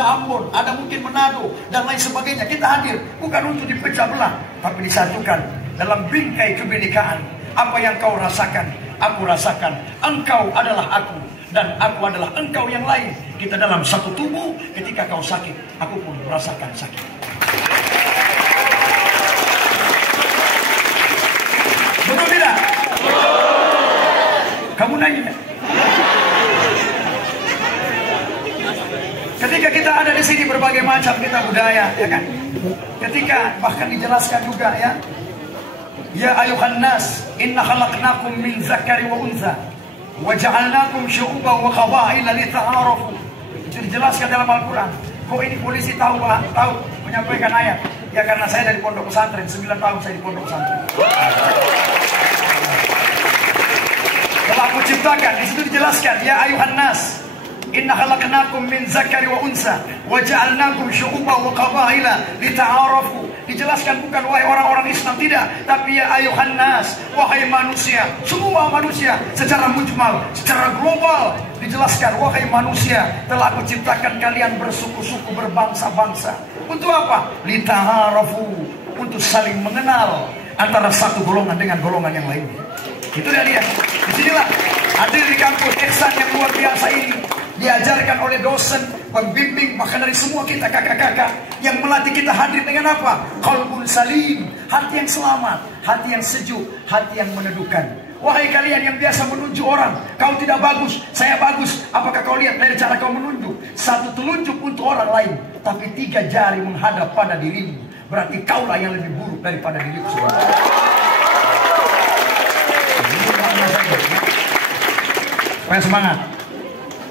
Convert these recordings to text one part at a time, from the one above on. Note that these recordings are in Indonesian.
ada Ambon, ada mungkin Manado, dan lain sebagainya. Kita hadir bukan untuk dipecah belah, tapi disatukan dalam bingkai kebinekaan. Apa yang kau rasakan, aku rasakan. Engkau adalah aku, dan aku adalah engkau yang lain. Kita dalam satu tubuh. Ketika kau sakit, aku pun merasakan sakit. Betul tidak? Kamu nanya. Ketika kita ada di sini berbagai macam kita budaya, ya kan? Ketika bahkan dijelaskan juga ya, ya ayuhan nas, inna khalaqnakum min zakari wa untha, wa ja'alnakum syu'uban wa qabaila lita'arafu. Itu dijelaskan dalam Al-Quran. Kok ini polisi tahu menyampaikan ayat? Ya karena saya dari pondok pesantren, 9 tahun saya di pondok pesantren. Kalau aku ciptakan, di situ dijelaskan, ya ayuhan nas, inna khalaqnakum min zakari wa unsa wa ja'alnakum syu'uban wa qabaila lita'arafu. Dijelaskan bukan wahai orang-orang Islam, tidak, tapi ya ayuhan nas, wahai manusia, semua manusia secara mujmal, secara global. Dijelaskan, wahai manusia, telah aku ciptakan kalian bersuku-suku, berbangsa-bangsa. Untuk apa? Lita'arafu, untuk saling mengenal antara satu golongan dengan golongan yang lainnya. Itu dia. Disinilah hadir di kampus Ihsan yang luar biasa ini, diajarkan oleh dosen, pembimbing, bahkan dari semua kita kakak-kakak yang melatih kita hadir dengan apa? Qalbun salim, hati yang selamat, hati yang sejuk, hati yang meneduhkan. Wahai kalian yang biasa menunjuk orang, kau tidak bagus, saya bagus. Apakah kau lihat dari cara kau menunjuk? Satu telunjuk untuk orang lain, tapi 3 jari menghadap pada dirimu. Berarti kaulah yang lebih buruk daripada diriku sendiri. Supaya semangat.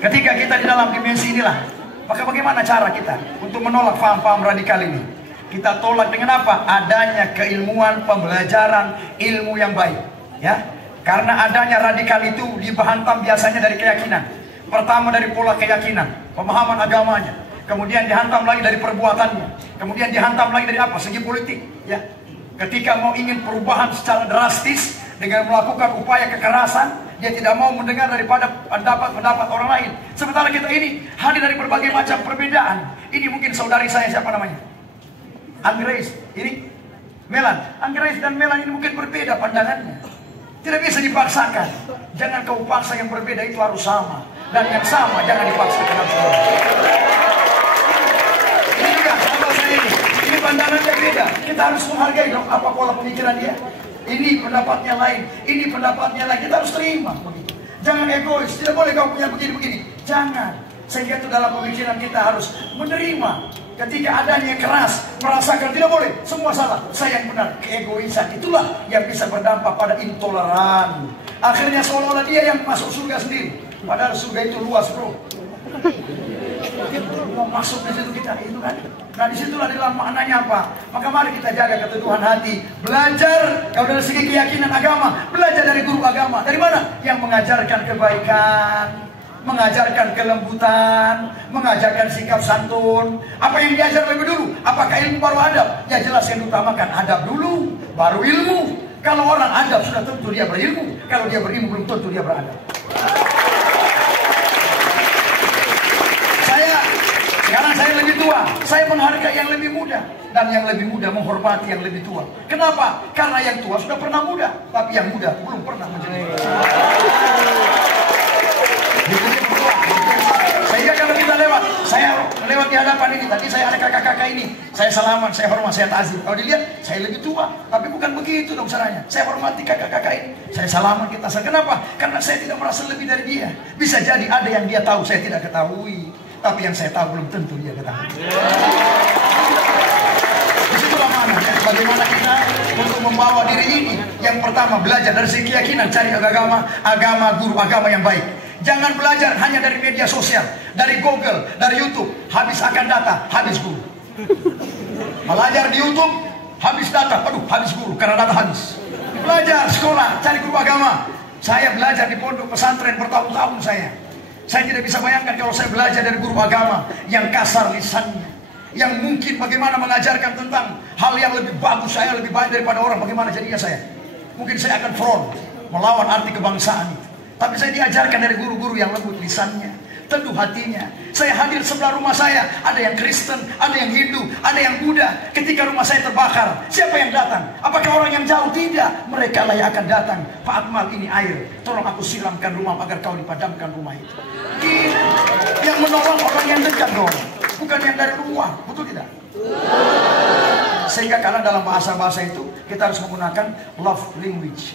Ketika kita di dalam dimensi inilah, maka bagaimana cara kita untuk menolak paham-paham radikal ini? Kita tolak dengan apa? Adanya keilmuan, pembelajaran, ilmu yang baik. Ya, karena adanya radikal itu dihantam biasanya dari keyakinan. Pertama dari pola keyakinan, pemahaman agamanya. Kemudian dihantam lagi dari perbuatannya. Kemudian dihantam lagi dari apa? Segi politik. Ya, ketika mau ingin perubahan secara drastis dengan melakukan upaya kekerasan, dia tidak mau mendengar daripada pendapat orang lain. Sementara kita ini hadir dari berbagai macam perbedaan. Ini mungkin saudari saya, siapa namanya? Anggrace. Ini Melan. Anggrace dan Melan ini mungkin berbeda pandangannya. Tidak bisa dipaksakan. Jangan kau paksa yang berbeda itu harus sama. Dan yang sama jangan dipaksakan harus sama. Ini juga sama saya ini. Ini pandangannya beda. Kita harus menghargai dong apa pola pemikiran dia. Ini pendapatnya lain, ini pendapatnya lain. Kita harus terima begitu. Jangan egois, tidak boleh kau punya begini-begini. Jangan. Sehingga itu dalam pemikiran kita harus menerima. Ketika adanya keras, merasakan tidak boleh, semua salah, saya yang benar. Keegoisan itulah yang bisa berdampak pada intoleran. Akhirnya seolah-olah dia yang masuk surga sendiri. Padahal surga itu luas, bro. Mau masuk di situ kita itu kan. Nah disitulah dalam maknanya apa? Maka mari kita jaga keteduhan hati. Belajar kalau dari segi keyakinan agama, belajar dari guru agama. Dari mana? Yang mengajarkan kebaikan, mengajarkan kelembutan, mengajarkan sikap santun. Apa yang diajar lebih dulu? Apakah ilmu baru adab? Ya jelas yang utamakan adab dulu, baru ilmu. Kalau orang adab sudah tentu dia berilmu. Kalau dia berilmu belum tentu dia beradab. Sekarang saya lebih tua, saya menghargai yang lebih muda. Dan yang lebih muda menghormati yang lebih tua. Kenapa? Karena yang tua sudah pernah muda, tapi yang muda belum pernah menjadi tua. Sehingga kalau kita lewat, saya lewat di hadapan ini, tadi saya ada kakak-kakak ini, saya salaman, saya hormat, saya ta'zim. Kalau dilihat, saya lebih tua, tapi bukan begitu dong caranya. Saya hormati kakak-kakak ini, saya salaman, kita. Kenapa? Karena saya tidak merasa lebih dari dia. Bisa jadi ada yang dia tahu, saya tidak ketahui. Tapi yang saya tahu belum tentu dia ketahui. Disitulah mana ya, bagaimana kita untuk membawa diri ini. Yang pertama belajar dari segi keyakinan, cari agama, guru agama yang baik. Jangan belajar hanya dari media sosial, dari Google, dari YouTube. Habis akan data, habis guru. Belajar di YouTube, habis data, aduh habis guru karena data habis. Belajar sekolah, cari guru agama. Saya belajar di pondok pesantren bertahun-tahun saya. Saya tidak bisa bayangkan kalau saya belajar dari guru agama yang kasar lisannya, yang mungkin bagaimana mengajarkan tentang hal yang lebih bagus, saya lebih baik daripada orang. Bagaimana jadinya saya? Mungkin saya akan front melawan arti kebangsaan itu. Tapi saya diajarkan dari guru-guru yang lembut lisannya, teduh hatinya. Saya hadir sebelah rumah saya, ada yang Kristen, ada yang Hindu, ada yang Buddha. Ketika rumah saya terbakar, siapa yang datang? Apakah orang yang jauh? Tidak, mereka lah yang akan datang. Pak Akmal, ini air, tolong aku siramkan rumah agar kau dipadamkan rumah itu. Ini yang menolong orang yang dekat dong, bukan yang dari luar, betul tidak? Sehingga karena dalam bahasa-bahasa itu kita harus menggunakan love language.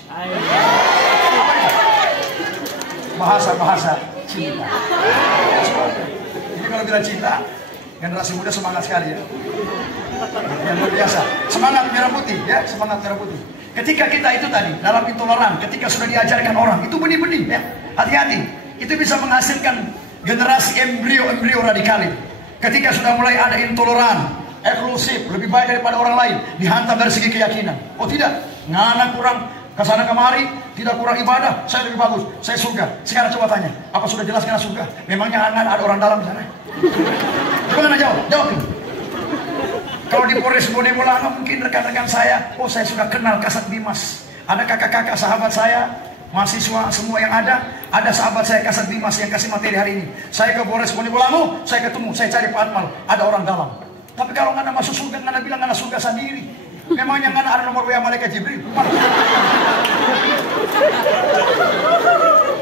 Bahasa-bahasa cinta. Jadi kalau bilang cinta, generasi muda semangat sekali ya. Yang luar biasa. Semangat merah putih ya, semangat merah putih. Ketika kita itu tadi dalam intoleran, ketika sudah diajarkan orang, itu benih-benih ya. Hati-hati, itu bisa menghasilkan generasi embrio radikalis. Ketika sudah mulai ada intoleran, eksklusif, lebih baik daripada orang lain, dihantam dari segi keyakinan. Oh tidak, ngana kurang kesana kemari, tidak kurang ibadah, saya lebih bagus, saya surga. Sekarang coba tanya, apa sudah jelas kena surga? Memangnya ada orang dalam di sana? Coba anda jawab. Kalau di Polres Bonebolango mungkin rekan-rekan saya, oh saya sudah kenal Kasat Bimas. Ada kakak-kakak sahabat saya, mahasiswa semua yang ada sahabat saya Kasat Bimas yang kasih materi hari ini. Saya ke Polres Bonebolango, saya ketemu, saya cari Pak Akmal, ada orang dalam. Tapi kalau ngana masuk surga, ngana bilang ngana surga sendiri. Memangnya ngana ada nomor WA malaikat Jibril?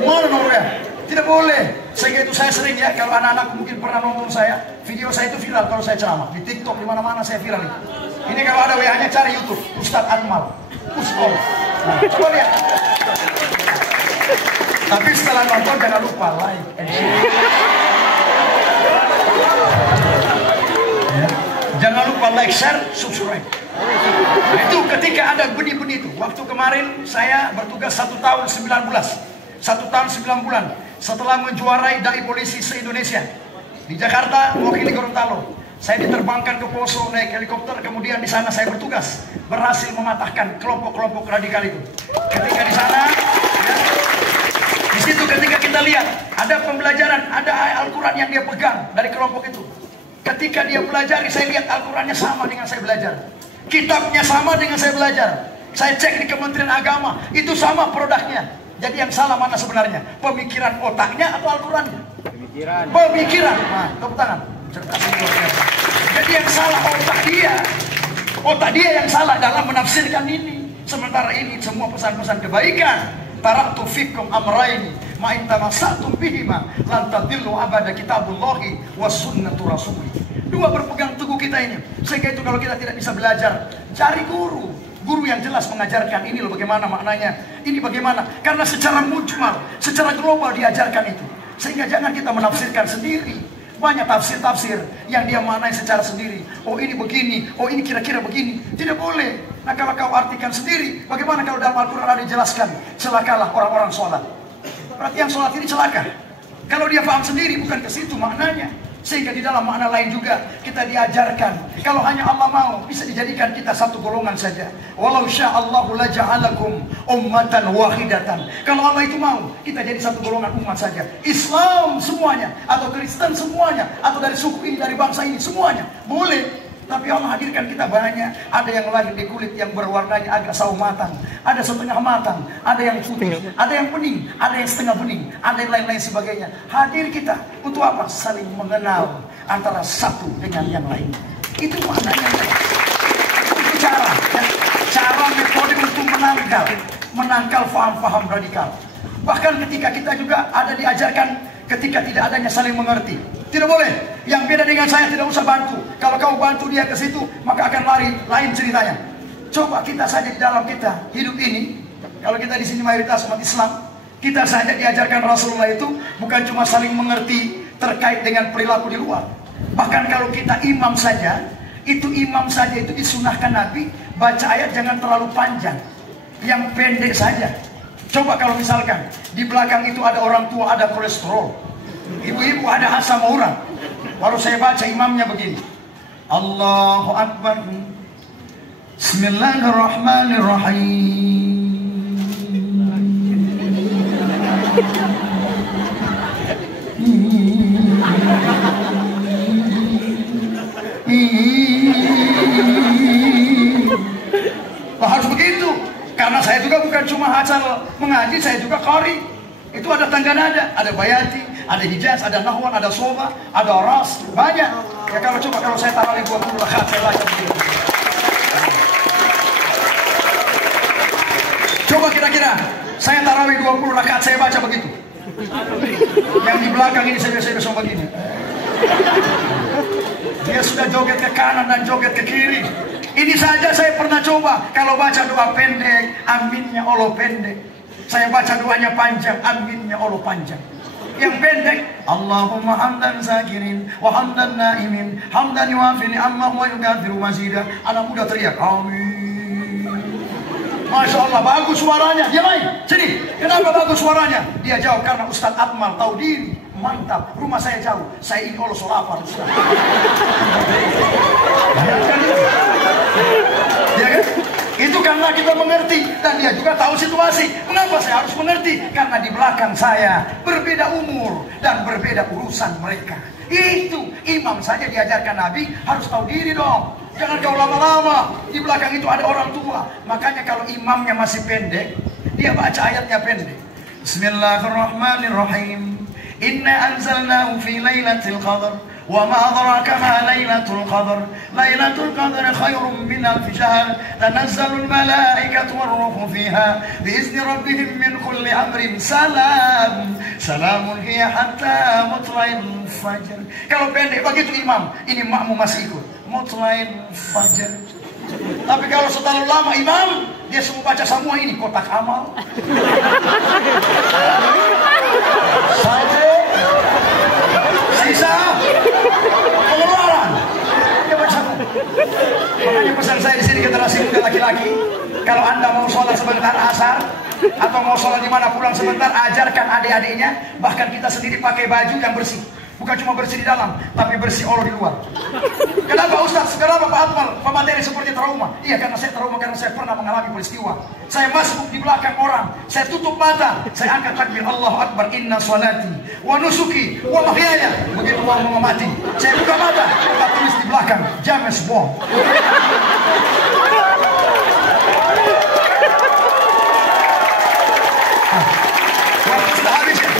Mana nomor WA? Tidak boleh. Sehingga itu saya sering ya, kalau anak-anak mungkin pernah nonton saya, video saya itu viral kalau saya ceramah di TikTok, di mana-mana saya viral itu. Ini kalau ada WA-nya cari YouTube, Ustadz Akmal. Nah, coba lihat. Tapi setelah nonton jangan lupa like and share. Ya. Jangan lupa like, share, subscribe. Nah, itu ketika ada benih-benih itu. Waktu kemarin saya bertugas 1 tahun 9 bulan. 1 tahun 9 bulan setelah menjuarai Dai Polisi se-Indonesia di Jakarta, mewakili Gorontalo. Saya diterbangkan ke Poso naik helikopter, kemudian di sana saya bertugas berhasil mematahkan kelompok-kelompok radikal itu. Ketika di sana, ya, di situ ketika kita lihat ada pembelajaran, ada Al-Quran yang dia pegang dari kelompok itu. Ketika dia pelajari, saya lihat Al-Qurannya sama dengan saya belajar, kitabnya sama dengan saya belajar. Saya cek di Kementerian Agama, itu sama produknya. Jadi yang salah mana sebenarnya? Pemikiran otaknya atau Al-Qurannya? Pemikiran. Nah, tepuk tangan. Jadi yang salah otak dia. Otak dia yang salah dalam menafsirkan ini. Sementara ini semua pesan-pesan kebaikan. Taraktu fikum amraini ma in tamassaktum bihima lan tadillu abada kitabullahi was sunnatu rasuli. Dua berpegang teguh kita ini. Sehingga itu kalau kita tidak bisa belajar, cari guru. Guru yang jelas mengajarkan ini loh bagaimana maknanya, ini bagaimana. Karena secara mujmal, secara global diajarkan itu. Sehingga jangan kita menafsirkan sendiri. Banyak tafsir-tafsir yang dia maknai secara sendiri. Oh ini begini, oh ini kira-kira begini. Tidak boleh. Nah kalau kau artikan sendiri, bagaimana kalau dalam Al-Quran ada dijelaskan, celakalah orang-orang sholat. Berarti yang sholat ini celaka. Kalau dia paham sendiri, bukan ke situ maknanya. Sehingga di dalam makna lain juga kita diajarkan, kalau hanya Allah mau, bisa dijadikan kita satu golongan saja. Walau sya'allahu la ja'alakum ummatan wahidatan. Kalau Allah itu mau, kita jadi satu golongan umat saja. Islam semuanya, atau Kristen semuanya, atau dari suku ini, dari bangsa ini, semuanya boleh. Tapi Allah hadirkan kita banyak. Ada yang lahir di kulit yang berwarnanya agak sawo matang, ada setengah matang, ada yang putih, ada yang bening, ada yang setengah bening, ada yang lain-lain sebagainya. Hadir kita untuk apa? Saling mengenal antara satu dengan yang lain. Itu maknanya. Itu cara, ya. Cara metode untuk menangkal faham-faham radikal. Bahkan ketika kita juga ada diajarkan ketika tidak adanya saling mengerti. Tidak boleh. Yang beda dengan saya tidak usah bantu. Kalau kau bantu dia ke situ, maka akan lari. Lain ceritanya. Coba kita saja di dalam kita hidup ini. Kalau kita di sini mayoritas umat Islam, kita saja diajarkan Rasulullah itu bukan cuma saling mengerti terkait dengan perilaku di luar. Bahkan kalau kita imam saja, itu disunahkan Nabi baca ayat jangan terlalu panjang, yang pendek saja. Coba kalau misalkan di belakang itu ada orang tua, ada kolesterol, ibu-ibu ada asam urat, baru saya baca imamnya begini, Allahu Akbar, Bismillahirrahmanirrahim. Harus begitu. Karena saya juga bukan cuma asal mengaji, saya juga qari. Itu ada tangga nada, ada bayati, ada Hijaz, ada Nahwan, ada Soba, ada Ras, banyak. Ya kalau saya tarawih 20 rakaat saya baca begitu. Coba kira-kira saya tarawih 20 rakaat saya baca begitu. Yang di belakang ini saya biasa begini. Dia sudah joget ke kanan dan joget ke kiri. Ini saja saya pernah coba. Kalau baca doa pendek, aminnya Allah pendek. Saya baca doanya panjang, aminnya Allah panjang. Yang pendek, Allahumma hamdan zakirin wa hamdan naimin, hamdan yuafi ni'amah wa yukatsiru mazidah. Anak muda teriak, amin. Masya Allah, bagus suaranya. Dia main, sini. Kenapa bagus suaranya? Dia jawab, karena Ustaz Akmal tahu diri. Mantap, rumah saya jauh. Saya ini Allah solapar, Ustaz. Ya kan? Itu karena kita mengerti. Dan dia juga tahu situasi. Mengapa saya harus mengerti? Karena di belakang saya berbeda umur dan berbeda urusan mereka. Itu imam saja diajarkan Nabi harus tahu diri dong. Jangan kau lama-lama. Di belakang itu ada orang tua. Makanya kalau imamnya masih pendek, dia baca ayatnya pendek. Bismillahirrahmanirrahim. Inna anzalnahu fi lailatul qadar wa ma adraka ma lailatul qadar. Lailatul qadar khairun min alf shahr. Tanazzalul malaikatu war-ruhu fiha bi izni rabbihim min kulli amrin. Salamun hiya hatta matla'il fajr. Kalau pendek begitu imam, ini makmum masih ikut. Matla'il fajr. Tapi kalau terlalu lama imam, dia semua baca semua ini kotak amal. Saja sisa pengeluaran. Dia baca. Makanya pesan saya di sini generasi muda laki-laki, kalau Anda mau sholat sebentar asar atau mau sholat di mana pulang sebentar, ajarkan adik-adiknya, bahkan kita sendiri pakai baju yang bersih. Bukan cuma bersih di dalam, tapi bersih Allah di luar. Kenapa Ustaz? Kenapa Pak Akmal pemateri seperti trauma? Iya, karena saya trauma, karena saya pernah mengalami peristiwa. Saya masuk di belakang orang, saya tutup mata, saya angkat takbir Allahu Akbar, inna salati wa nusuki wa mahyaya. Begitu orang mau mati, saya buka mata, kita tulis di belakang James Bond. Waktu sudah habis ya?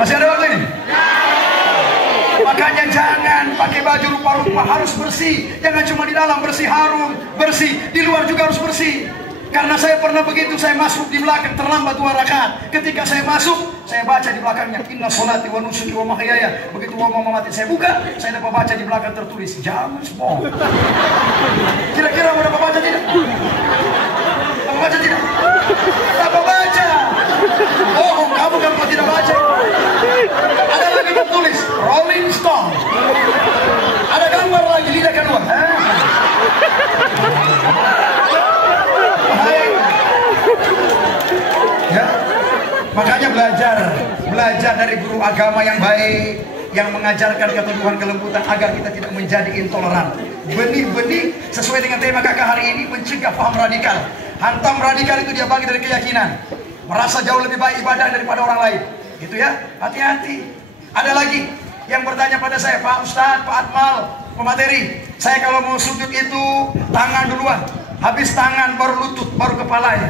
Masih ada waktu ini? Makanya jangan pakai baju rupa-rupa, harus bersih. Jangan cuma di dalam bersih, harum, bersih. Di luar juga harus bersih. Karena saya pernah begitu, saya masuk di belakang terlambat 2 rakaat. Ketika saya masuk, saya baca di belakangnya inna sholati wa nusuki wa mahyaya. Begitu mau mati, saya buka, saya dapat baca di belakang tertulis James Bond. Kira-kira mau dapat baca tidak? Dapat baca tidak? Dapat baca. Bohong kamu kalau tidak baca. Ada lagi tertulis Rolling Stone. Ada gambar lagi lidah kedua. Ya, makanya belajar dari guru agama yang baik, yang mengajarkan keteduhan kelembutan agar kita tidak menjadi intoleran. Benih-benih sesuai dengan tema kakak hari ini, mencegah paham radikal. Hantam radikal itu dia bagi dari keyakinan, merasa jauh lebih baik ibadah daripada orang lain. Gitu ya, hati-hati. Ada lagi yang bertanya pada saya, Pak Ustadz, Pak Akmal, pemateri, saya kalau mau sujud itu tangan duluan, habis tangan baru lutut, baru kepalanya.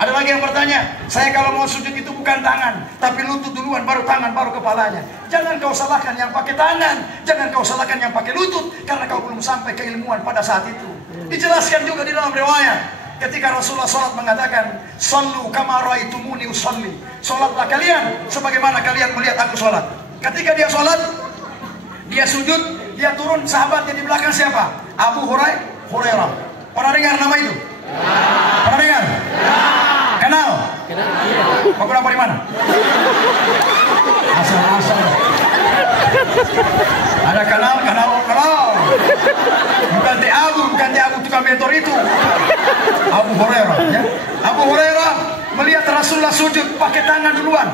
Ada lagi yang bertanya, saya kalau mau sujud itu bukan tangan, tapi lutut duluan, baru tangan, baru kepalanya. Jangan kau salahkan yang pakai tangan, jangan kau salahkan yang pakai lutut, karena kau belum sampai keilmuan pada saat itu. Dijelaskan juga di dalam riwayat, ketika Rasulullah sholat mengatakan, "Sallu kama ra'aitumuni usolli." Sholatlah kalian sebagaimana kalian melihat aku sholat. Ketika dia sholat, dia sujud, dia turun, sahabatnya di belakang siapa? Abu Hurairah. Pernah dengar nama itu? Pernah dengar? Kenal? Kau kenapa di mana? Asal-asal. Ada kenal. Bukan Abu tukang mentor itu. Abu Hurairah. Ya? Abu Hurairah melihat Rasulullah sujud pakai tangan duluan.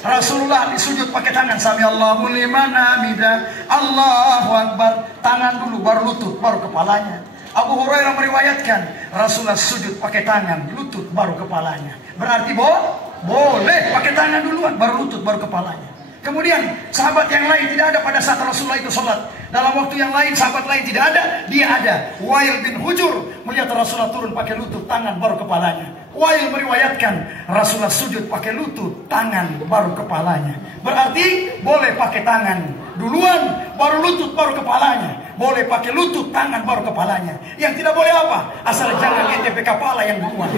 Rasulullah disujud pakai tangan. Sami Allahu liman hamidah. Allahu Akbar. Tangan dulu, baru lutut, baru kepalanya. Abu Hurairah meriwayatkan Rasulullah sujud pakai tangan, lutut, baru kepalanya. Berarti boleh pakai tangan duluan, baru lutut, baru kepalanya. Kemudian sahabat yang lain tidak ada pada saat Rasulullah itu sholat. Dalam waktu yang lain, sahabat lain tidak ada, dia ada. Wail bin Hujur melihat Rasulullah turun pakai lutut, tangan baru kepalanya. Wail meriwayatkan Rasulullah sujud pakai lutut, tangan baru kepalanya. Berarti boleh pakai tangan duluan, baru lutut, baru kepalanya. Boleh pakai lutut, tangan baru kepalanya. Yang tidak boleh apa? Asal jangan NTP kepala yang duluan.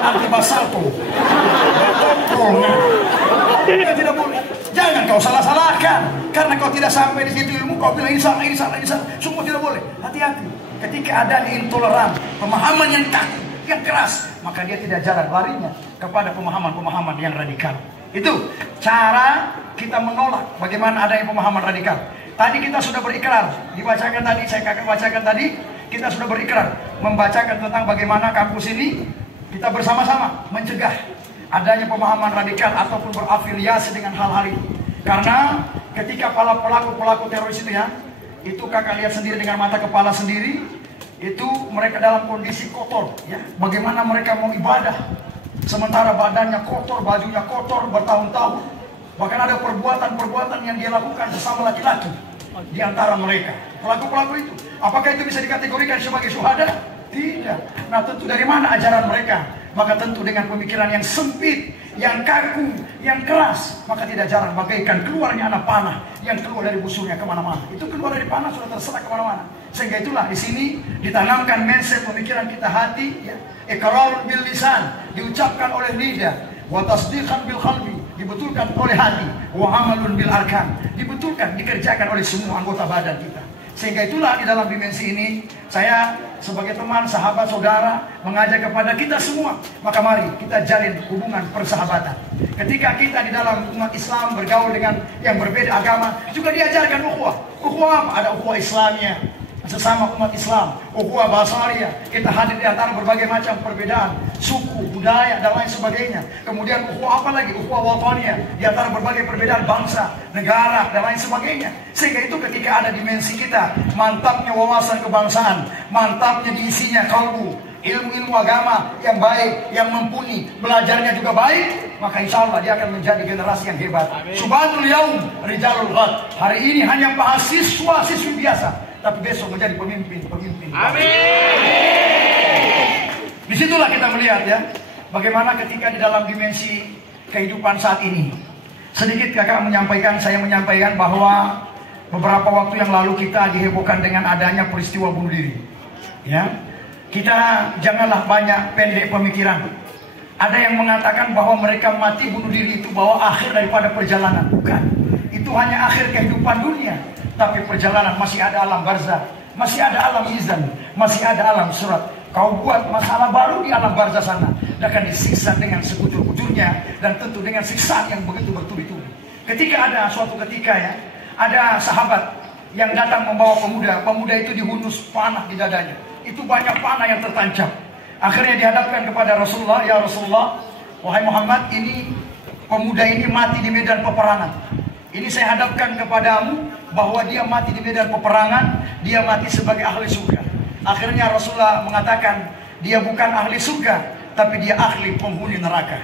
Nanti basalto. Yang tidak boleh. Jangan kau salah-salahkan. Karena kau tidak sampai di situ ilmu, kau bilang ini salah, ini salah, ini salah. Semua tidak boleh. Hati-hati. Ketika ada intoleran, pemahaman yang kaku, yang keras, maka dia tidak jalan larinya kepada pemahaman-pemahaman yang radikal. Itu cara kita menolak bagaimana adanya pemahaman radikal. Tadi kita sudah berikrar, dibacakan tadi, saya kakak bacakan tadi, kita sudah berikrar membacakan tentang bagaimana kampus ini kita bersama-sama mencegah adanya pemahaman radikal ataupun berafiliasi dengan hal-hal itu. Karena ketika para pelaku-pelaku teroris itu ya, itu kakak lihat sendiri dengan mata kepala sendiri, itu mereka dalam kondisi kotor ya. Bagaimana mereka mau ibadah sementara badannya kotor, bajunya kotor bertahun-tahun. Bahkan ada perbuatan-perbuatan yang dia lakukan sesama laki-laki di antara mereka. Pelaku-pelaku itu, apakah itu bisa dikategorikan sebagai syuhada? Tidak. Nah, tentu dari mana ajaran mereka? Maka tentu dengan pemikiran yang sempit, yang kaku, yang keras. Maka tidak jarang bagaikan keluarnya anak panah yang keluar dari busurnya kemana-mana. Itu keluar dari panah sudah terserah kemana-mana. Sehingga itulah di sini ditanamkan mindset pemikiran kita hati, ya. Iqrarun bil lisan, diucapkan oleh lidah, wa tasdiqan bil qalbi, dibetulkan oleh hati, wa amalun bil arkan, dibetulkan, dikerjakan oleh semua anggota badan kita. Sehingga itulah di dalam dimensi ini saya sebagai teman, sahabat, saudara mengajak kepada kita semua, maka mari kita jalin hubungan persahabatan. Ketika kita di dalam umat Islam bergaul dengan yang berbeda agama, juga diajarkan ukhuwah. Ukhuwah apa? Ada ukhuwah Islamnya, sesama umat Islam, ukhuwah basaria, kita hadir di antara berbagai macam perbedaan suku, budaya dan lain sebagainya. Kemudian ukhuwah apa lagi? Ukhuwah wataniyah, di antara berbagai perbedaan bangsa, negara dan lain sebagainya. Sehingga itu ketika ada dimensi kita, mantapnya wawasan kebangsaan, mantapnya diisinya kalbu, ilmu-ilmu agama yang baik, yang mumpuni, belajarnya juga baik, maka insya Allah dia akan menjadi generasi yang hebat. Subhanul yaum rijalul ghad. Hari ini hanya mahasiswa, siswi biasa, tapi besok menjadi pemimpin. Amin. Disitulah kita melihat ya, bagaimana ketika di dalam dimensi kehidupan saat ini. Sedikit kakak menyampaikan, saya menyampaikan bahwa beberapa waktu yang lalu kita dihebohkan dengan adanya peristiwa bunuh diri. Ya, kita janganlah banyak pendek pemikiran. Ada yang mengatakan bahwa mereka mati bunuh diri itu bahwa akhir daripada perjalanan. Bukan, itu hanya akhir kehidupan dunia. Tapi perjalanan masih ada alam barzah, masih ada alam izan, masih ada alam surat. Kau buat masalah baru di alam barzah sana, dan akan disiksa dengan sekutur-kuturnya, dan tentu dengan siksaan yang begitu bertubi-tubi. Ketika ada suatu ketika ya, ada sahabat yang datang membawa pemuda itu dihunus panah di dadanya. Itu banyak panah yang tertancap. Akhirnya dihadapkan kepada Rasulullah, ya Rasulullah, wahai Muhammad, ini pemuda ini mati di medan peperangan. Ini saya hadapkan kepadamu bahwa dia mati di medan peperangan, dia mati sebagai ahli surga. Akhirnya Rasulullah mengatakan dia bukan ahli surga, tapi dia ahli penghuni neraka.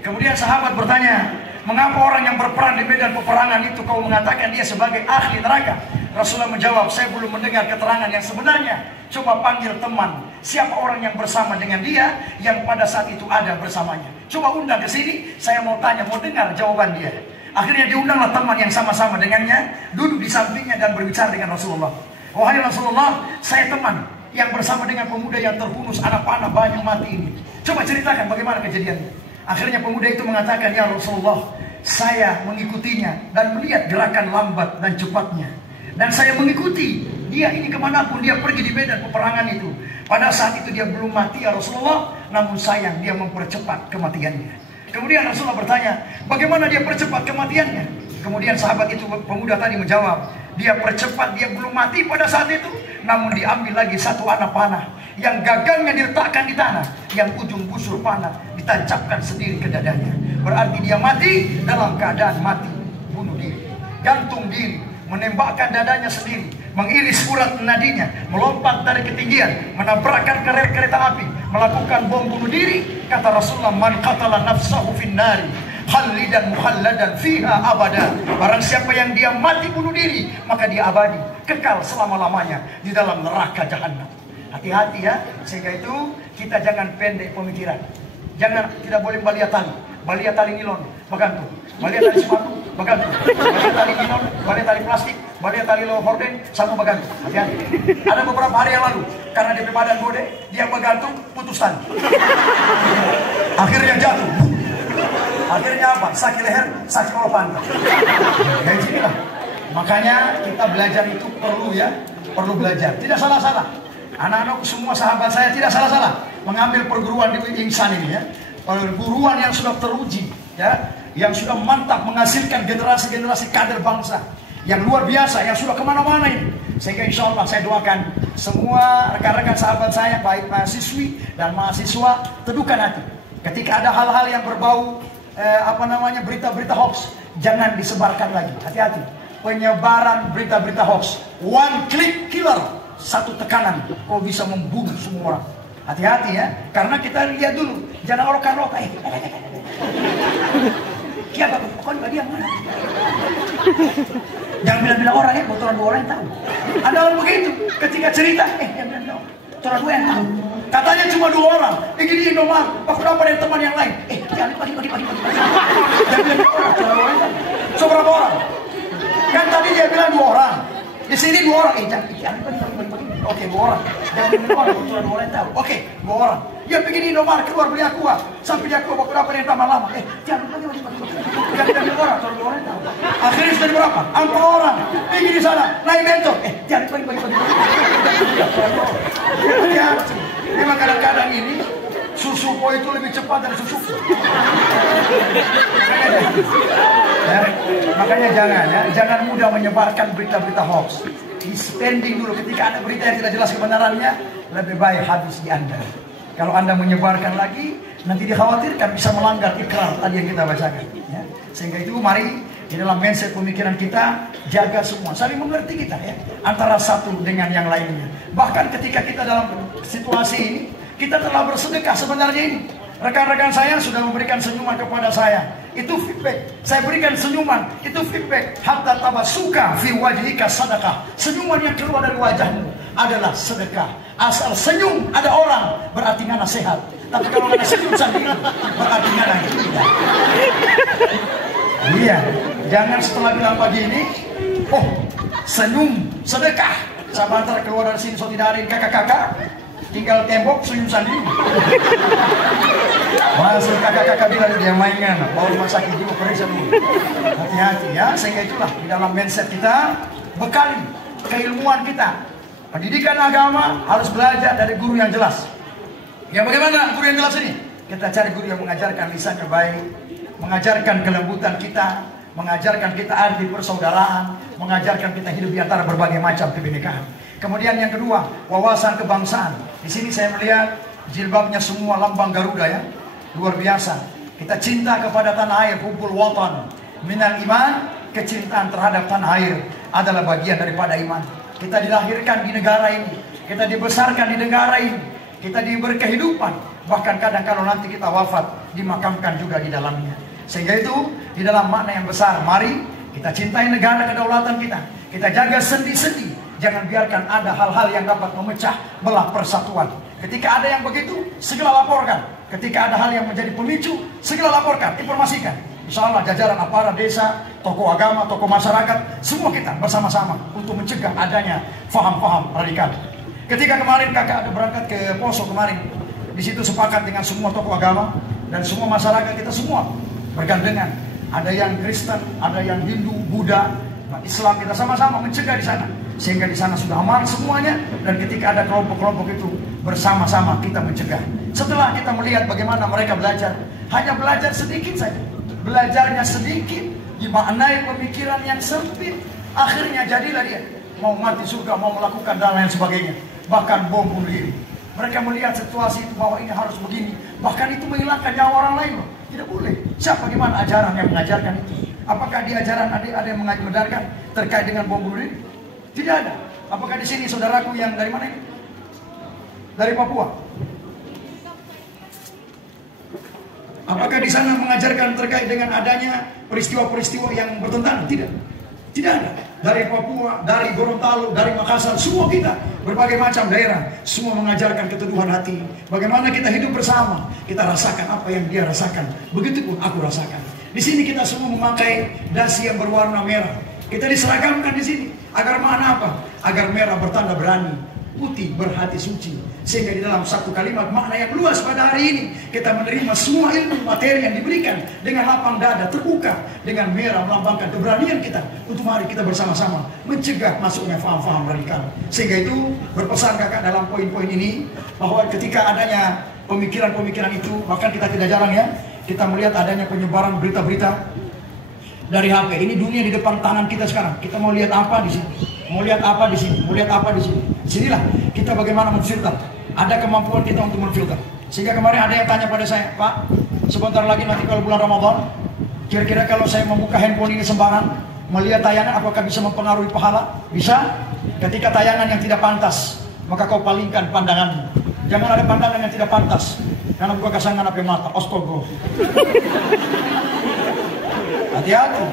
Kemudian sahabat bertanya, mengapa orang yang berperang di medan peperangan itu kau mengatakan dia sebagai ahli neraka? Rasulullah menjawab, saya belum mendengar keterangan yang sebenarnya. Coba panggil teman, siapa orang yang bersama dengan dia, yang pada saat itu ada bersamanya. Coba undang ke sini, saya mau tanya, mau dengar jawaban dia. Akhirnya diundanglah teman yang sama-sama dengannya, duduk di sampingnya dan berbicara dengan Rasulullah. Wahai Rasulullah, saya teman yang bersama dengan pemuda yang terhunus anak panah banyak mati ini. Coba ceritakan bagaimana kejadiannya. Akhirnya pemuda itu mengatakan, ya Rasulullah, saya mengikutinya dan melihat gerakan lambat dan cepatnya. Dan saya mengikuti dia ini kemanapun dia pergi di medan peperangan itu. Pada saat itu dia belum mati ya Rasulullah, namun sayang dia mempercepat kematiannya. Kemudian Rasulullah bertanya, bagaimana dia percepat kematiannya? Kemudian sahabat itu, pemuda tadi menjawab, dia percepat, dia belum mati pada saat itu, namun diambil lagi satu anak panah yang gagangnya diletakkan di tanah, yang ujung busur panah ditancapkan sendiri ke dadanya. Berarti dia mati dalam keadaan mati bunuh diri, gantung diri, menembakkan dadanya sendiri, mengiris urat nadinya, melompat dari ketinggian, menabrakkan kereta api, melakukan bom bunuh diri. Kata Rasulullah, man qatala nafsahu finnari khalidan mukhalladan fiha abada. Barang siapa yang dia mati bunuh diri, maka dia abadi kekal selama-lamanya di dalam neraka jahanam. Hati-hati ya. Sehingga itu kita jangan pendek pemikiran. Jangan, tidak boleh balia tali nilon, bagantung. Balia tali sepatu, bagantung. Balia tali nilon, balia tali plastik, balia tali horden, sama bagantung. Hati-hati. Ada beberapa hari yang lalu, karena dia badan gede, dia bagantung, putus tali. Akhirnya jatuh. Akhirnya apa? Sakit leher, sakit kepala pantat. Kayak gini lah. Makanya kita belajar itu perlu ya, perlu belajar. Tidak salah-salah. Anak-anak semua sahabat saya tidak salah-salah mengambil perguruan di Insan ini ya. Perguruan yang sudah teruji ya, yang sudah mantap menghasilkan generasi-generasi kader bangsa yang luar biasa, yang sudah kemana-mana ini. Sehingga insya Allah saya doakan semua rekan-rekan sahabat saya, baik mahasiswi dan mahasiswa, teduhkan hati. Ketika ada hal-hal yang berbau berita-berita hoax, jangan disebarkan lagi. Hati-hati. Penyebaran berita-berita hoax, one click killer, satu tekanan, kau bisa membunuh semua orang. Hati-hati ya, karena kita lihat dulu, jangan orokan-orokan. Siapa? Pokoknya dia mana? Jangan bilang-bilang orang ya, bocoran dua orang yang tahu. Ada orang begitu, ketika cerita, jangan bilang bocoran dua yang tahu. Katanya cuma 2 orang, gini Indomaret, aku dapat dari teman yang lain. Jangan pagi. Jangan bilang 2 orang, bocoran 2 orang yang tahu. So berapa orang? Kan tadi dia bilang 2 orang. Di sini 2 orang. Jangan pagi. Oke, 2 orang. Jangan bilang 2 orang, bocoran 2 orang yang tahu. Oke, 2 orang. Dia pergi di Indomaret, keluar beli aqua. Sampai dia keluar, aku dapat yang tambah lama. Jangan pagi. Jangan bilang 2 orang, bocoran 2 orang yang tahu. Akhirnya sudah berapa? 4 orang. Pergi di sana, naik bentor. Jangan pagi. Ya, memang kadang-kadang ini susu po itu lebih cepat dari susu. Makanya jangan mudah menyebarkan berita-berita hoax. Di standing dulu ketika ada berita yang tidak jelas kebenarannya, lebih baik habis di Anda. Kalau Anda menyebarkan lagi, nanti dikhawatirkan bisa melanggar ikrar tadi yang kita bacakan. Ya. Sehingga itu mari di dalam mindset pemikiran kita jaga semua, saling mengerti kita ya, antara satu dengan yang lainnya. Bahkan ketika kita dalam situasi ini, kita telah bersedekah sebenarnya ini. Rekan-rekan saya sudah memberikan senyuman kepada saya. Itu feedback. Saya berikan senyuman. Itu feedback. Hatta tabassuka fi wajhika sadaqah. Senyuman yang keluar dari wajahmu adalah sedekah. Asal senyum ada orang, berarti ngana sehat. Tapi kalau ngana senyum sendiri, berarti ngana tidak. Iya. Jangan setelah bilang pagi ini, senyum, sedekah. Sama antara keluar dari sini, so tidak ada kakak-kakak. Tinggal tembok senyum sendiri. Masuk kakak-kakak bilang dia mainkan, bawa rumah sakit juga periksa dulu. Hati-hati ya, sehingga itulah di dalam mindset kita bekali keilmuan kita. Pendidikan agama harus belajar dari guru yang jelas. Ya bagaimana guru yang jelas ini? Kita cari guru yang mengajarkan lisannya baik, mengajarkan kelembutan kita, mengajarkan kita arti persaudaraan, mengajarkan kita hidup di antara berbagai macam kebinekaan. Kemudian yang kedua, wawasan kebangsaan. Di sini saya melihat jilbabnya semua lambang Garuda ya. Luar biasa. Kita cinta kepada tanah air, hubbul watan. Minal iman, kecintaan terhadap tanah air adalah bagian daripada iman. Kita dilahirkan di negara ini. Kita dibesarkan di negara ini. Kita diberi kehidupan. Bahkan kadang kalau nanti kita wafat, dimakamkan juga di dalamnya. Sehingga itu, di dalam makna yang besar, mari kita cintai negara kedaulatan kita. Kita jaga sendi-sendi. Jangan biarkan ada hal-hal yang dapat memecah belah persatuan. Ketika ada yang begitu, segera laporkan. Ketika ada hal yang menjadi pemicu, segera laporkan, informasikan. Insya Allah jajaran aparat desa, tokoh agama, tokoh masyarakat, semua kita bersama-sama untuk mencegah adanya faham-faham radikal. Ketika kemarin kakak ada berangkat ke Poso kemarin, di situ sepakat dengan semua tokoh agama dan semua masyarakat kita semua bergandengan. Ada yang Kristen, ada yang Hindu, Buddha, Islam, kita sama-sama mencegah di sana. Sehingga di sana sudah aman semuanya, dan ketika ada kelompok-kelompok itu bersama-sama kita mencegah. Setelah kita melihat bagaimana mereka belajar, hanya belajar sedikit saja, belajarnya sedikit, dimaknai pemikiran yang sempit, akhirnya jadilah dia mau mati surga, mau melakukan dan lain sebagainya, bahkan bom bunuh diri. Mereka melihat situasi itu bahwa ini harus begini, bahkan itu menghilangkan nyawa orang lain. Tidak boleh. Siapa gimana ajaran yang mengajarkan itu? Apakah di ajaran ada yang mengajarkan terkait dengan bom bunuh diri? Tidak ada. Apakah di sini saudaraku yang dari mana ini? Dari Papua. Apakah di sana mengajarkan terkait dengan adanya peristiwa-peristiwa yang bertentangan? Tidak. Tidak ada. dari Papua, dari Gorontalo, dari Makassar, semua kita, berbagai macam daerah, semua mengajarkan keteduhan hati. Bagaimana kita hidup bersama, kita rasakan apa yang dia rasakan, begitupun aku rasakan. Di sini kita semua memakai dasi yang berwarna merah. Kita diseragamkan di sini agar mana apa? Agar merah bertanda berani, putih berhati suci. Sehingga di dalam satu kalimat makna yang luas pada hari ini kita menerima semua ilmu materi yang diberikan dengan lapang dada, terbuka, dengan merah melambangkan keberanian kita untuk mari kita bersama-sama mencegah masuknya faham-faham radikal. Sehingga itu berpesan kakak dalam poin-poin ini bahwa ketika adanya pemikiran-pemikiran itu, bahkan kita tidak jarang ya, kita melihat adanya penyebaran berita-berita dari HP. Ini dunia di depan tangan kita sekarang. Kita mau lihat apa di sini? Mau lihat apa di sini? Mau lihat apa di sini? Sinilah kita bagaimana menfilter. Ada kemampuan kita untuk menfilter. Sehingga kemarin ada yang tanya pada saya, Pak, sebentar lagi nanti kalau bulan Ramadan, kira-kira kalau saya membuka handphone ini sembarang, melihat tayangan apakah bisa mempengaruhi pahala? Bisa. Ketika tayangan yang tidak pantas, maka kau palingkan pandanganmu. Jangan ada pandangan yang tidak pantas. Karena buka kasangan apa mata, oskogo. Hati-hati,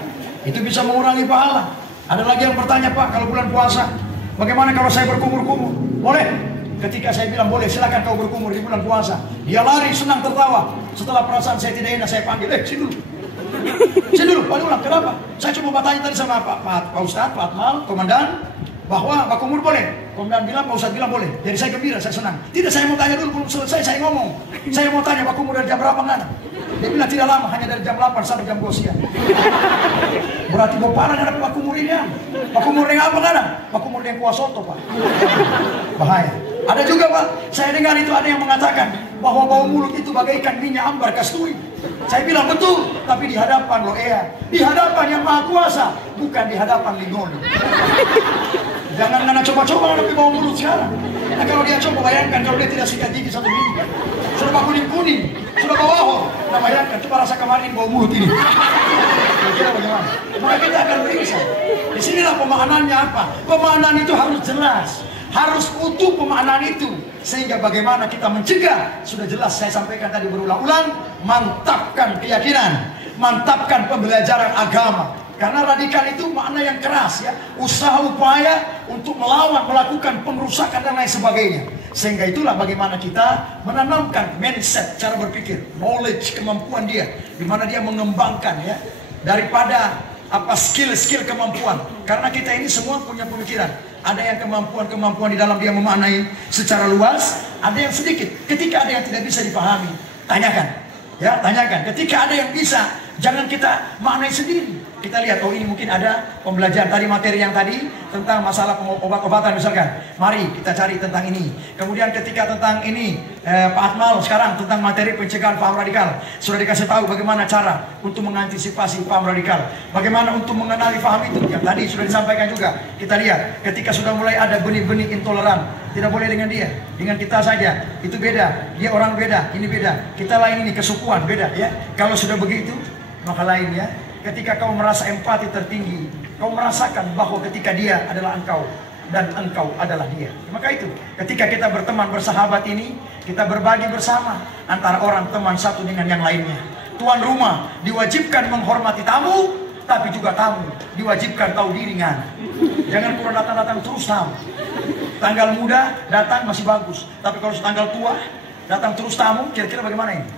itu bisa mengurangi pahala. Ada lagi yang bertanya, Pak, kalau bulan puasa, bagaimana kalau saya berkumur-kumur? Boleh. Ketika saya bilang boleh, silakan kau berkumur di bulan puasa. Dia lari, senang, tertawa. Setelah perasaan saya tidak enak, saya panggil, sini dulu. Sini dulu, Pak Ulang, kenapa? Saya cuma bertanya tadi sama Pak Ustadz, Pak Atmal, Komandan, bahwa berkumur boleh. Komandan bilang, Pak Ustadz bilang boleh. Jadi saya gembira, saya senang. Tidak, saya mau tanya dulu, belum selesai saya ngomong. Saya mau tanya, berkumur dari jam berapa enggak? Dia bilang tidak lama, hanya dari jam 8 sampai jam 2 siang. Berarti mau parah ada Pak Kumur ini ya. Pak Kumur yang apa kan? Pak Kumur yang kuah soto, Pak. Bahaya. Ada juga, Pak, saya dengar itu ada yang mengatakan bahwa bau mulut itu bagaikan minyak ambar kasturi. Saya bilang betul, tapi di hadapan loh di hadapan yang Maha Kuasa, bukan di hadapan Lingoni. Jangan ngana coba-coba tapi bau mulut sekarang. Nah, kalau dia coba, bayangkan kalau dia tidak sikat gigi 1 minggu, sudah bau kuning-kuning, sudah bau ahok. Nah, bayangkan, coba rasa kemarin bau mulut ini. Kira-kira bagaimana? Maka kita akan periksa. Di sinilah pemaknaannya apa? Pemaknaan itu harus jelas, harus utuh pemaknaan itu. Sehingga bagaimana kita mencegah, sudah jelas saya sampaikan tadi berulang-ulang, mantapkan keyakinan, mantapkan pembelajaran agama. Karena radikal itu makna yang keras ya, usaha upaya untuk melawan, melakukan pengrusakan dan lain sebagainya. Sehingga itulah bagaimana kita menanamkan mindset, cara berpikir, knowledge, kemampuan dia, di mana dia mengembangkan ya, daripada apa skill kemampuan. Karena kita ini semua punya pemikiran. Ada yang kemampuan di dalam dia memaknai secara luas, ada yang sedikit. Ketika ada yang tidak bisa dipahami, tanyakan. Ya, tanyakan. Ketika ada yang bisa, jangan kita maknai sendiri. Kita lihat, oh ini mungkin ada pembelajaran tadi, materi yang tadi tentang masalah obat-obatan misalkan. Mari kita cari tentang ini. Kemudian ketika tentang ini, Pak Atmal sekarang tentang materi pencegahan paham radikal. Sudah dikasih tahu bagaimana cara untuk mengantisipasi paham radikal. Bagaimana untuk mengenali paham itu. Yang tadi sudah disampaikan juga. Kita lihat, ketika sudah mulai ada benih-benih intoleran. Tidak boleh dengan dia, dengan kita saja. Itu beda, dia orang beda, ini beda. Kita lain ini, kesukuan, beda ya. Kalau sudah begitu, maka lain ya. Ketika kau merasa empati tertinggi, kau merasakan bahwa ketika dia adalah engkau dan engkau adalah dia. Maka itu, ketika kita berteman bersahabat ini, kita berbagi bersama antara orang teman satu dengan yang lainnya. Tuan rumah diwajibkan menghormati tamu, tapi juga tamu diwajibkan tahu diri kan. Jangan kurang datang-datang terus tamu. Tanggal muda datang masih bagus, tapi kalau tanggal tua datang terus tamu, kira-kira bagaimana ini?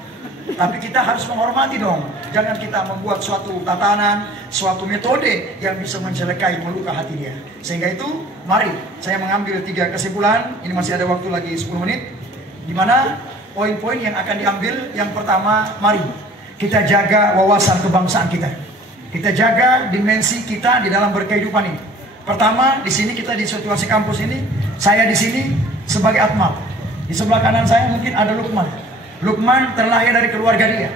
Tapi kita harus menghormati dong. Jangan kita membuat suatu tatanan, suatu metode yang bisa mencelakai, meluka hati dia. Sehingga itu, mari saya mengambil 3 kesimpulan. Ini masih ada waktu lagi 10 menit. Dimana poin-poin yang akan diambil. Yang pertama, mari kita jaga wawasan kebangsaan kita. Kita jaga dimensi kita di dalam berkehidupan ini. Pertama, di sini kita di situasi kampus ini, saya di sini sebagai Atmal. Di sebelah kanan saya mungkin ada Lukman. Lukman terlahir dari keluarga dia.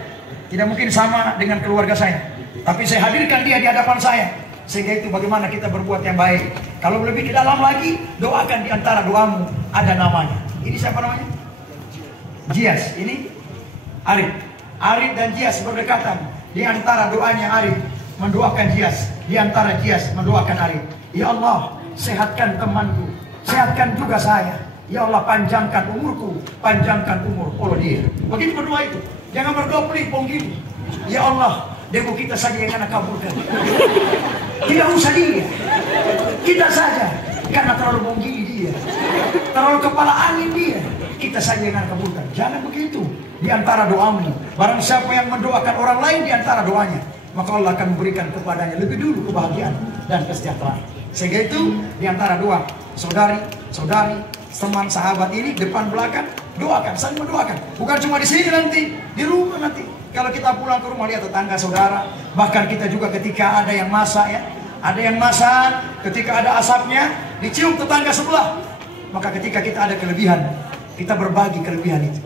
Tidak mungkin sama dengan keluarga saya. Tapi saya hadirkan dia di hadapan saya. Sehingga itu bagaimana kita berbuat yang baik. Kalau lebih ke dalam lagi, doakan di antara doamu ada namanya. Ini siapa namanya? Jias. Ini Arif. Arif dan Jias berdekatan. Di antara doanya Arif mendoakan Jias. Di antara Jias mendoakan Arif. Ya Allah, sehatkan temanku. Sehatkan juga saya. Ya Allah, panjangkan umurku, panjangkan umur dia. Begitu berdoa itu. Jangan berdoa pelit, gini. Ya Allah, debu kita saja yang akan kabulkan. Tidak usah dia. Kita saja, karena terlalu menggigi dia, terlalu kepala angin dia, kita saja yang akan kabulkan. Jangan begitu. Di antara doamu, barang siapa yang mendoakan orang lain di antara doanya, maka Allah akan memberikan kepadanya lebih dulu kebahagiaan dan kesejahteraan. Sehingga itu di antara doa saudari, teman, sahabat ini, depan belakang, doakan, saling mendoakan. Bukan cuma di sini nanti, di rumah nanti. Kalau kita pulang ke rumah lihat tetangga saudara, bahkan kita juga ketika ada yang masak ya, ada yang masak, ketika ada asapnya, dicium tetangga sebelah. Maka ketika kita ada kelebihan, kita berbagi kelebihan itu.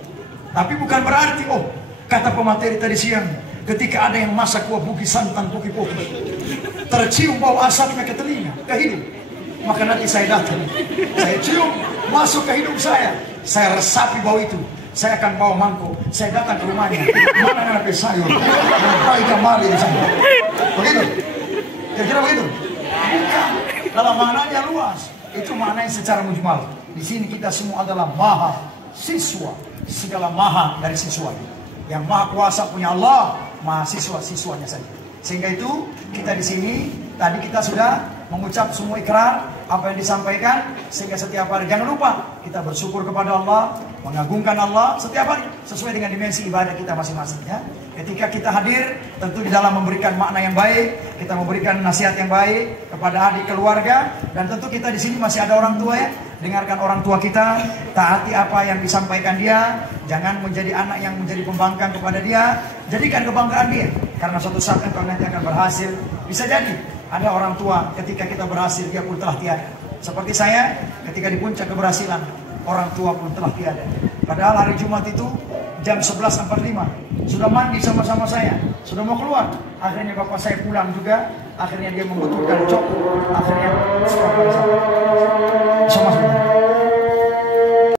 Tapi bukan berarti, oh, kata pemateri tadi siang, ketika ada yang masak kuah buki santan, buki poki, tercium bau asapnya ke telinga, ke hidung, maka nanti saya datang, saya cium, masuk ke hidung saya resapi bau itu, saya akan bawa mangkok, saya datang ke rumahnya, mana anak sayur, baik kembali di sana. Begitu? Kira-kira begitu? Bukan. Dalam maknanya luas, itu maknanya secara mujmal. Di sini kita semua adalah maha siswa, segala maha dari siswa. Yang maha kuasa punya Allah, maha siswa-siswanya saja. Sehingga itu kita di sini tadi kita sudah mengucap semua ikrar apa yang disampaikan, sehingga setiap hari jangan lupa kita bersyukur kepada Allah, mengagungkan Allah setiap hari sesuai dengan dimensi ibadah kita masing-masing ya. Ketika kita hadir tentu di dalam memberikan makna yang baik, kita memberikan nasihat yang baik kepada adik keluarga, dan tentu kita di sini masih ada orang tua ya. Dengarkan orang tua kita, taati apa yang disampaikan dia, jangan menjadi anak yang menjadi pembangkang kepada dia, jadikan kebanggaan dia, karena suatu saat engkau nanti akan berhasil. Bisa jadi ada orang tua ketika kita berhasil dia pun telah tiada. Seperti saya ketika di puncak keberhasilan, orang tua pun telah tiada. Padahal hari Jumat itu jam 11.45 sudah mandi sama-sama saya, sudah mau keluar. Akhirnya bapak saya pulang juga, akhirnya dia membutuhkan cok, akhirnya sama-sama.